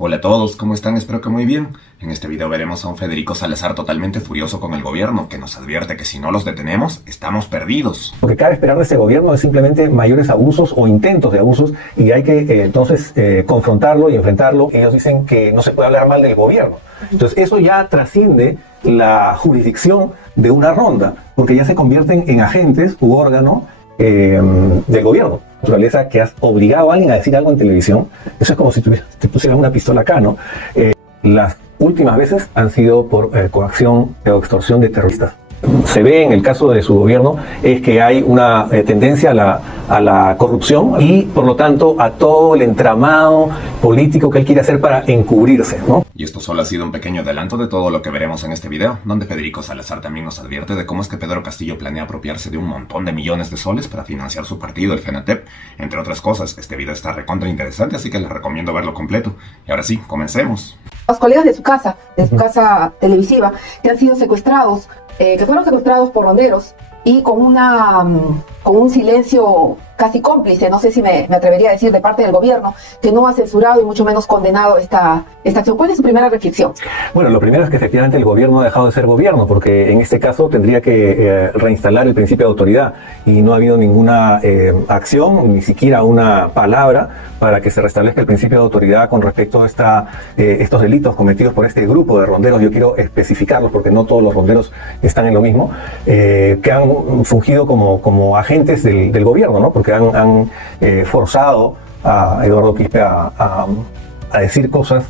Hola a todos, ¿cómo están? Espero que muy bien. En este video veremos a un Federico Salazar totalmente furioso con el gobierno, que nos advierte que si no los detenemos, estamos perdidos. Lo que cabe esperar de este gobierno es simplemente mayores abusos o intentos de abusos y hay que entonces confrontarlo y enfrentarlo. Ellos dicen que no se puede hablar mal del gobierno. Entonces eso ya trasciende la jurisdicción de una ronda, porque ya se convierten en agentes u órgano del gobierno. Naturaleza que has obligado a alguien a decir algo en televisión, eso es como si te pusieran una pistola acá, ¿no? Las últimas veces han sido por coacción o extorsión de terroristas. Se ve en el caso de su gobierno es que hay una tendencia a la corrupción y por lo tanto a todo el entramado político que él quiere hacer para encubrirse, ¿no? Y esto solo ha sido un pequeño adelanto de todo lo que veremos en este video, donde Federico Salazar también nos advierte de cómo es que Pedro Castillo planea apropiarse de un montón de millones de soles para financiar su partido, el FENATEP, entre otras cosas. Este video está recontra interesante, así que les recomiendo verlo completo. Y ahora sí, comencemos. Los colegas de su casa televisiva, que han sido secuestrados, que fueron secuestrados por ronderos y con un silencio casi cómplice, no sé si me atrevería a decir, de parte del gobierno, que no ha censurado y mucho menos condenado esta acción. ¿Cuál es su primera reflexión? Bueno, lo primero es que efectivamente el gobierno ha dejado de ser gobierno, porque en este caso tendría que reinstalar el principio de autoridad y no ha habido ninguna acción, ni siquiera una palabra para que se restablezca el principio de autoridad con respecto a estos delitos cometidos por este grupo de ronderos. Yo quiero especificarlos porque no todos los ronderos están en lo mismo, que han fungido como agentes del gobierno, ¿no? Porque han forzado a Eduardo Quispe a decir cosas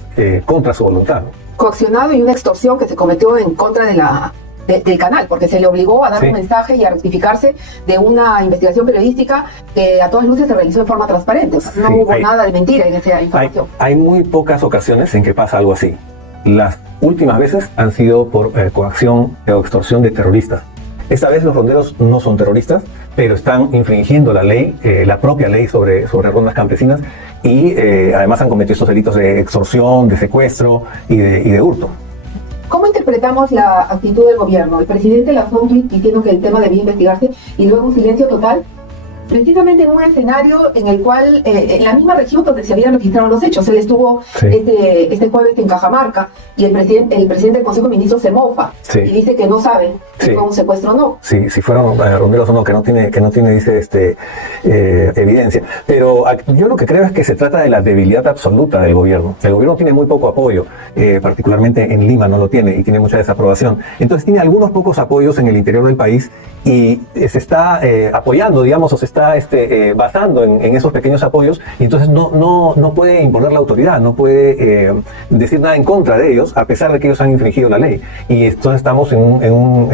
contra su voluntad. Coaccionado y una extorsión que se cometió en contra del canal, porque se le obligó a dar un mensaje y a rectificarse de una investigación periodística que a todas luces se realizó en forma transparente. No hubo nada de mentira en esa información. Hay muy pocas ocasiones en que pasa algo así. Las últimas veces han sido por coacción o extorsión de terroristas. Esta vez los ronderos no son terroristas, pero están infringiendo la ley, la propia ley sobre rondas campesinas y además han cometido estos delitos de extorsión, de secuestro y de hurto. ¿Cómo interpretamos la actitud del gobierno? El presidente lanzó un tuit diciendo que el tema debía investigarse y luego un silencio total, precisamente en un escenario en el cual, en la misma región donde se habían registrado los hechos. Él estuvo este jueves en Cajamarca y el presidente del Consejo de Ministros se mofa y dice que no sabe si fue un secuestro o no. Sí, si fueron ronderos o no, que no tiene dice, evidencia. Pero yo lo que creo es que se trata de la debilidad absoluta del gobierno. El gobierno tiene muy poco apoyo, particularmente en Lima no lo tiene y tiene mucha desaprobación. Entonces tiene algunos pocos apoyos en el interior del país y se está apoyando, digamos, o se está basando en esos pequeños apoyos y entonces no puede imponer la autoridad, no puede decir nada en contra de ellos, a pesar de que ellos han infringido la ley. Y entonces estamos en un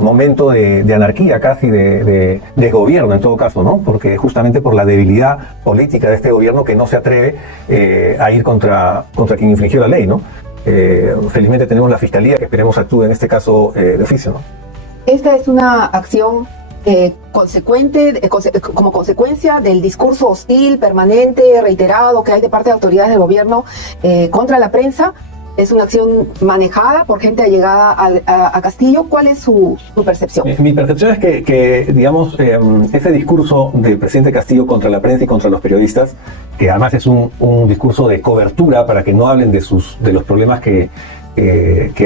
momento de anarquía casi, de gobierno en todo caso, ¿no? Porque justamente por la debilidad política de este gobierno que no se atreve a ir contra quien infringió la ley, ¿no? Felizmente tenemos la fiscalía que esperemos actúe en este caso de oficio, ¿no? Esta es una acción como consecuencia del discurso hostil, permanente, reiterado que hay de parte de autoridades del gobierno contra la prensa. Es una acción manejada por gente allegada a Castillo. ¿Cuál es su percepción? Mi percepción es que digamos, ese discurso del presidente Castillo contra la prensa y contra los periodistas, que además es un discurso de cobertura para que no hablen de los problemas que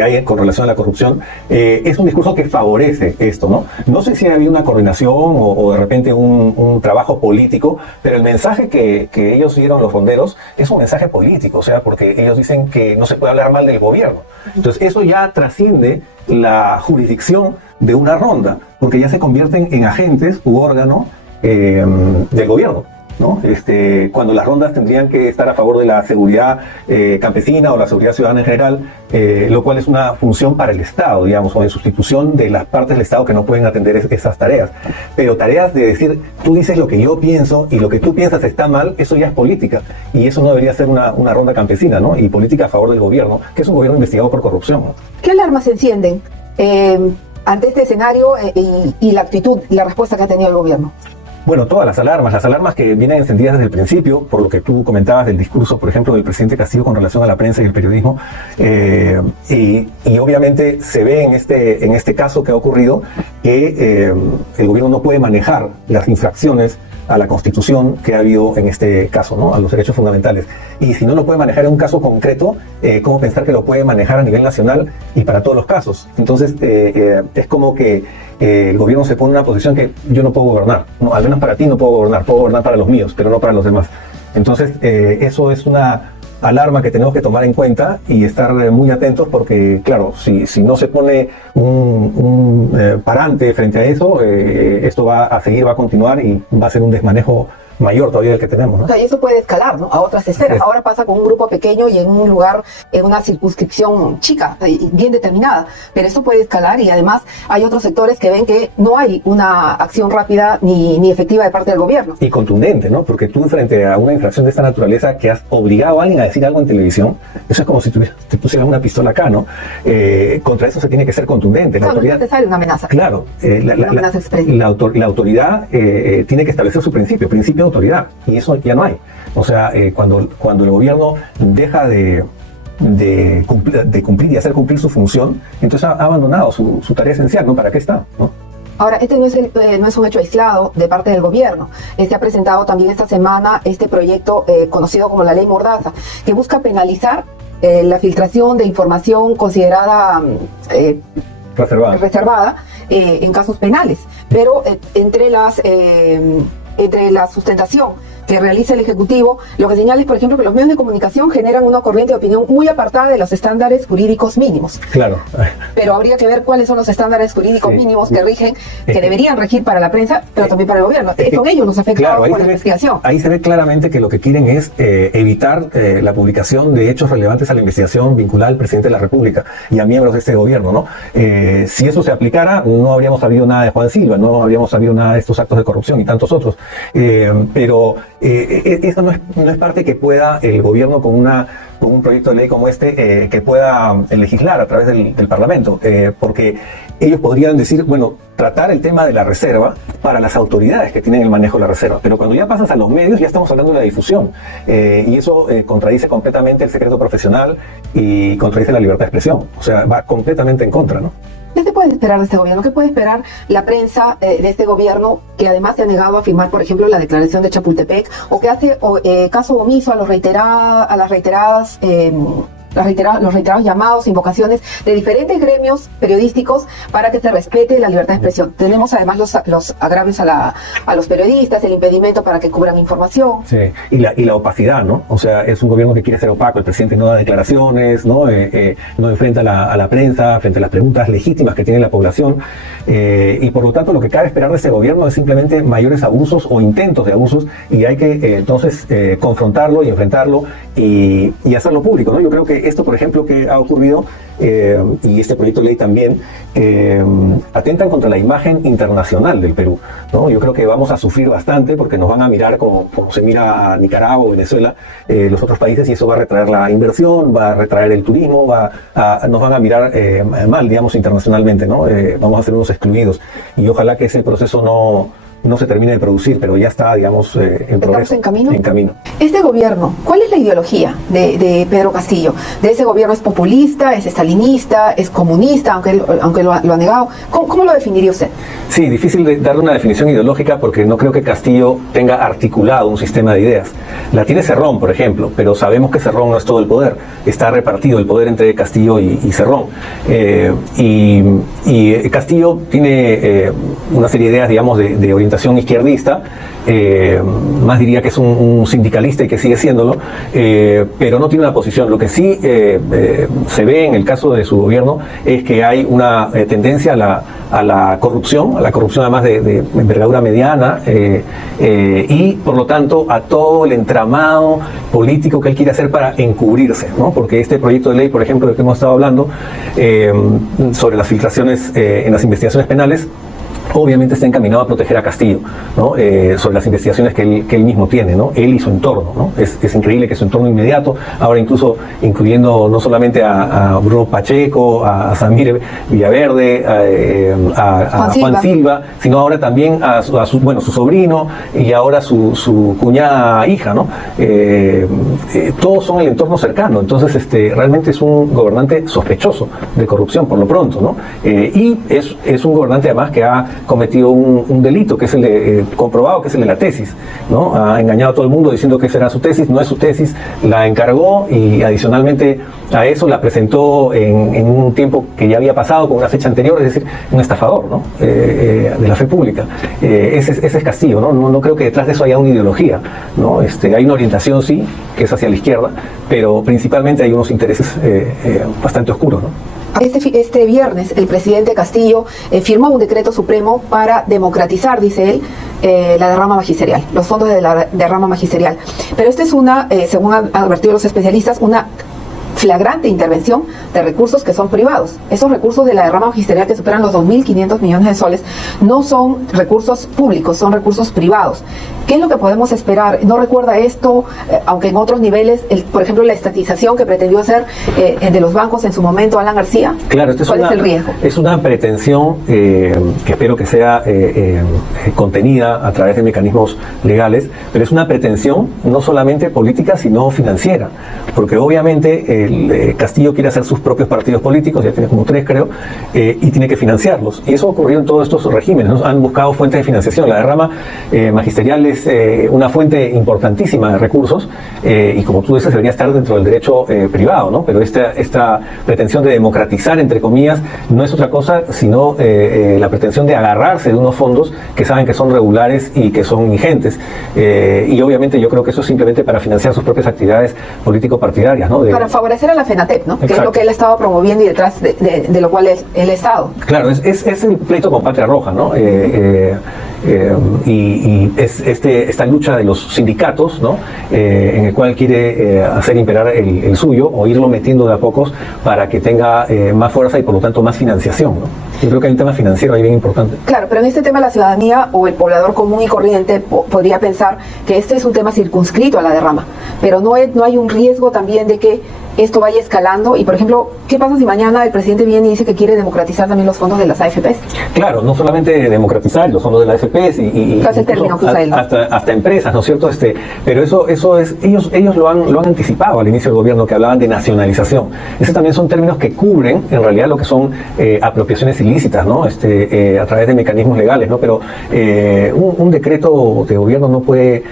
hay con relación a la corrupción, es un discurso que favorece esto, ¿no? No sé si ha habido una coordinación o de repente un trabajo político, pero el mensaje que ellos dieron, los ronderos, es un mensaje político, o sea, porque ellos dicen que no se puede hablar mal del gobierno. Entonces eso ya trasciende la jurisdicción de una ronda, porque ya se convierten en agentes u órgano del gobierno, ¿no? Cuando las rondas tendrían que estar a favor de la seguridad campesina o la seguridad ciudadana en general, lo cual es una función para el Estado, digamos, o de sustitución de las partes del Estado que no pueden atender esas tareas. Pero tareas de decir, tú dices lo que yo pienso y lo que tú piensas está mal, eso ya es política. Y eso no debería ser una ronda campesina, ¿no? Y política a favor del gobierno, que es un gobierno investigado por corrupción, ¿no? ¿Qué alarmas se encienden ante este escenario y la actitud, la respuesta que ha tenido el gobierno? Bueno, todas las alarmas que vienen encendidas desde el principio, por lo que tú comentabas del discurso, por ejemplo, del presidente Castillo con relación a la prensa y el periodismo, y obviamente se ve en este caso que ha ocurrido que el gobierno no puede manejar las infracciones a la Constitución que ha habido en este caso, ¿no? A los derechos fundamentales. Y si no lo puede manejar en un caso concreto, ¿cómo pensar que lo puede manejar a nivel nacional y para todos los casos? Entonces, es como que el gobierno se pone en una posición que yo no puedo gobernar, ¿no? Al menos para ti no puedo gobernar para los míos, pero no para los demás. Entonces, eso es una alarma que tenemos que tomar en cuenta y estar muy atentos porque, claro, si no se pone un parante frente a eso, esto va a seguir, va a continuar y va a ser un desmanejo mayor todavía del que tenemos, ¿no? O sea, y eso puede escalar, ¿no? A otras esferas. Ahora pasa con un grupo pequeño y en un lugar, en una circunscripción chica, bien determinada. Pero esto puede escalar y además hay otros sectores que ven que no hay una acción rápida ni efectiva de parte del gobierno. Y contundente, ¿no? Porque tú frente a una infracción de esta naturaleza que has obligado a alguien a decir algo en televisión, eso es como si te pusieran una pistola acá, ¿no? Contra eso se tiene que ser contundente. La autoridad, no te sale una amenaza. Claro. Una amenaza expresa. La autoridad tiene que establecer su principio de autoridad, y eso ya no hay. O sea, cuando el gobierno deja de cumplir y hacer cumplir su función, entonces ha abandonado su tarea esencial, ¿no? ¿Para qué está? ¿No? Ahora, este no es un hecho aislado de parte del gobierno. Se ha presentado también esta semana este proyecto conocido como la Ley Mordaza, que busca penalizar la filtración de información considerada reservada en casos penales. Pero entre la sustentación que realiza el Ejecutivo, lo que señala es, por ejemplo, que los medios de comunicación generan una corriente de opinión muy apartada de los estándares jurídicos mínimos. Claro. Pero habría que ver cuáles son los estándares jurídicos mínimos que rigen, que deberían regir para la prensa, pero también para el gobierno. Son ellos los afectados por la investigación. Ahí se ve claramente que lo que quieren es evitar la publicación de hechos relevantes a la investigación vinculada al presidente de la República y a miembros de este gobierno, ¿no? Si eso se aplicara, no habríamos sabido nada de Juan Silva, no habríamos sabido nada de estos actos de corrupción y tantos otros. Pero eso no es parte que pueda el gobierno con un proyecto de ley como este que pueda legislar a través del Parlamento, porque ellos podrían decir, bueno, tratar el tema de la reserva para las autoridades que tienen el manejo de la reserva, pero cuando ya pasas a los medios ya estamos hablando de la difusión, y eso contradice completamente el secreto profesional y contradice la libertad de expresión, o sea, va completamente en contra, ¿no? ¿Qué se puede esperar de este gobierno? ¿Qué puede esperar la prensa de este gobierno, que además se ha negado a firmar, por ejemplo, la declaración de Chapultepec, o que hace caso omiso a los reiterados llamados, invocaciones de diferentes gremios periodísticos para que se respete la libertad de expresión? Tenemos además los agravios a los periodistas, el impedimento para que cubran información. Sí, y la opacidad, ¿no? O sea, es un gobierno que quiere ser opaco, el presidente no da declaraciones, no enfrenta a la prensa frente a las preguntas legítimas que tiene la población, y por lo tanto lo que cabe esperar de este gobierno es simplemente mayores abusos o intentos de abusos, y hay que entonces confrontarlo y enfrentarlo y hacerlo público, ¿no? Yo creo que esto, por ejemplo, que ha ocurrido, y este proyecto de ley también, atentan contra la imagen internacional del Perú, ¿no? Yo creo que vamos a sufrir bastante porque nos van a mirar como se mira a Nicaragua o Venezuela, los otros países, y eso va a retraer la inversión, va a retraer el turismo, nos van a mirar mal, digamos, internacionalmente, ¿no? Vamos a ser unos excluidos, y ojalá que ese proceso no se termine de producir, pero ya está, digamos, en progreso. ¿Estamos en camino? Este gobierno, ¿cuál es la ideología de Pedro Castillo? ¿De ese gobierno es populista, es estalinista, es comunista, aunque lo ha negado? ¿Cómo lo definiría usted? Sí, difícil de darle una definición ideológica porque no creo que Castillo tenga articulado un sistema de ideas. La tiene Cerrón, por ejemplo, pero sabemos que Cerrón no es todo el poder. Está repartido el poder entre Castillo y Cerrón. Y Castillo tiene una serie de ideas, digamos, de orientación izquierdista, más diría que es un sindicalista y que sigue siéndolo, pero no tiene una posición. Lo que sí se ve en el caso de su gobierno es que hay una tendencia a la corrupción además de envergadura mediana, y por lo tanto a todo el entramado político que él quiere hacer para encubrirse, ¿no? Porque este proyecto de ley, por ejemplo, del que hemos estado hablando, sobre las filtraciones en las investigaciones penales, obviamente está encaminado a proteger a Castillo, ¿no? Sobre las investigaciones que él mismo tiene, ¿no? Él y su entorno, ¿no? Es increíble que su entorno inmediato, ahora incluso incluyendo no solamente a Bruno Pacheco, a Samir Villaverde, a Juan Silva, sino ahora también a su sobrino y ahora su cuñada hija, ¿no? Todos son el entorno cercano, entonces realmente es un gobernante sospechoso de corrupción por lo pronto, ¿no? Y es un gobernante además que ha cometido un delito, que es el de, comprobado, que es el de la tesis, ¿no? Ha engañado a todo el mundo diciendo que esa era su tesis, no es su tesis, la encargó y adicionalmente a eso la presentó en un tiempo que ya había pasado con una fecha anterior, es decir, un estafador, ¿no? De la fe pública. Ese es Castillo, ¿no? No creo que detrás de eso haya una ideología, ¿no? Hay una orientación, sí, que es hacia la izquierda, pero principalmente hay unos intereses bastante oscuros, ¿no? Este viernes el presidente Castillo firmó un decreto supremo para democratizar, dice él, la derrama magisterial, los fondos de la derrama magisterial. Pero esta es una, según han advertido los especialistas, una flagrante intervención de recursos que son privados. Esos recursos de la derrama magisterial que superan los 2.500 millones de soles no son recursos públicos, son recursos privados. ¿Qué es lo que podemos esperar? ¿No recuerda esto, aunque en otros niveles, por ejemplo, la estatización que pretendió hacer de los bancos en su momento Alan García? Claro, ¿Cuál es el riesgo? Es una pretensión que espero que sea contenida a través de mecanismos legales, pero es una pretensión no solamente política, sino financiera, porque obviamente Castillo quiere hacer sus propios partidos políticos, ya tiene como 3 creo, y tiene que financiarlos. Y eso ocurrió en todos estos regímenes, ¿no? Han buscado fuentes de financiación. La derrama magisterial es una fuente importantísima de recursos y como tú dices debería estar dentro del derecho privado, ¿no? Pero esta pretensión de democratizar, entre comillas, no es otra cosa sino la pretensión de agarrarse de unos fondos que saben que son regulares y que son ingentes. Y obviamente yo creo que eso es simplemente para financiar sus propias actividades político-partidarias, ¿no? Para favorecer a la FENATEP, ¿no? Que es lo que él estaba promoviendo y detrás de lo cual él ha estado. Claro, es el pleito con Patria Roja, ¿no? Y es esta lucha de los sindicatos, ¿no? En el cual quiere hacer imperar el suyo o irlo metiendo de a pocos para que tenga más fuerza y por lo tanto más financiación, ¿no? Yo creo que hay un tema financiero ahí bien importante. Claro, pero en este tema la ciudadanía o el poblador común y corriente podría pensar que este es un tema circunscrito a la derrama, pero no hay un riesgo también de que esto vaya escalando y, por ejemplo, ¿qué pasa si mañana el presidente viene y dice que quiere democratizar también los fondos de las AFPs? Claro, no solamente democratizar los fondos de las AFPs y el término que usa él, ¿no? hasta empresas, ¿no es cierto? Pero eso es, ellos lo han anticipado al inicio del gobierno, que hablaban de nacionalización. Esos también son términos que cubren en realidad lo que son apropiaciones ilícitas, ¿no? A través de mecanismos legales, ¿no? Pero un decreto de gobierno no puede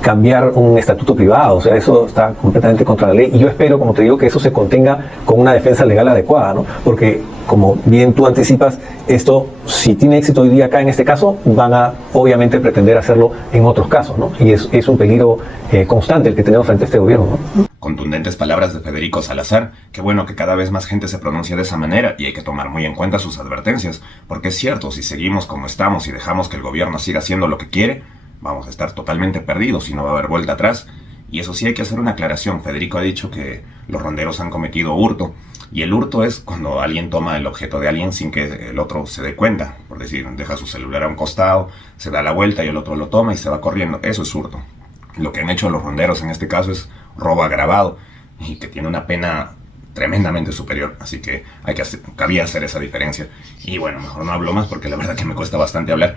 cambiar un estatuto privado, o sea, eso está completamente contra la ley y yo espero, como te digo, que eso se contenga con una defensa legal adecuada, ¿no? Porque, como bien tú anticipas, esto, si tiene éxito hoy día acá en este caso, van a obviamente pretender hacerlo en otros casos, ¿no? Y es un peligro constante el que tenemos frente a este gobierno, ¿no? Contundentes palabras de Federico Salazar. Qué bueno que cada vez más gente se pronuncia de esa manera y hay que tomar muy en cuenta sus advertencias, porque es cierto, si seguimos como estamos y dejamos que el gobierno siga haciendo lo que quiere, vamos a estar totalmente perdidos y no va a haber vuelta atrás. Y eso sí, hay que hacer una aclaración. Federico ha dicho que los ronderos han cometido hurto. Y el hurto es cuando alguien toma el objeto de alguien sin que el otro se dé cuenta. Por decir, deja su celular a un costado, se da la vuelta y el otro lo toma y se va corriendo. Eso es hurto. Lo que han hecho los ronderos en este caso es robo agravado y que tiene una pena tremendamente superior, así que cabía hacer esa diferencia. Y bueno, mejor no hablo más porque la verdad que me cuesta bastante hablar.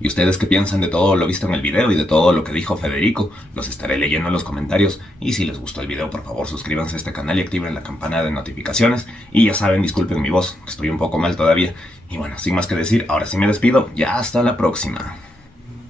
¿Y ustedes qué piensan de todo lo visto en el video y de todo lo que dijo Federico? Los estaré leyendo en los comentarios. Y si les gustó el video, por favor suscríbanse a este canal y activen la campana de notificaciones. Y ya saben, disculpen mi voz, estoy un poco mal todavía. Y bueno, sin más que decir, ahora sí me despido. Ya hasta la próxima.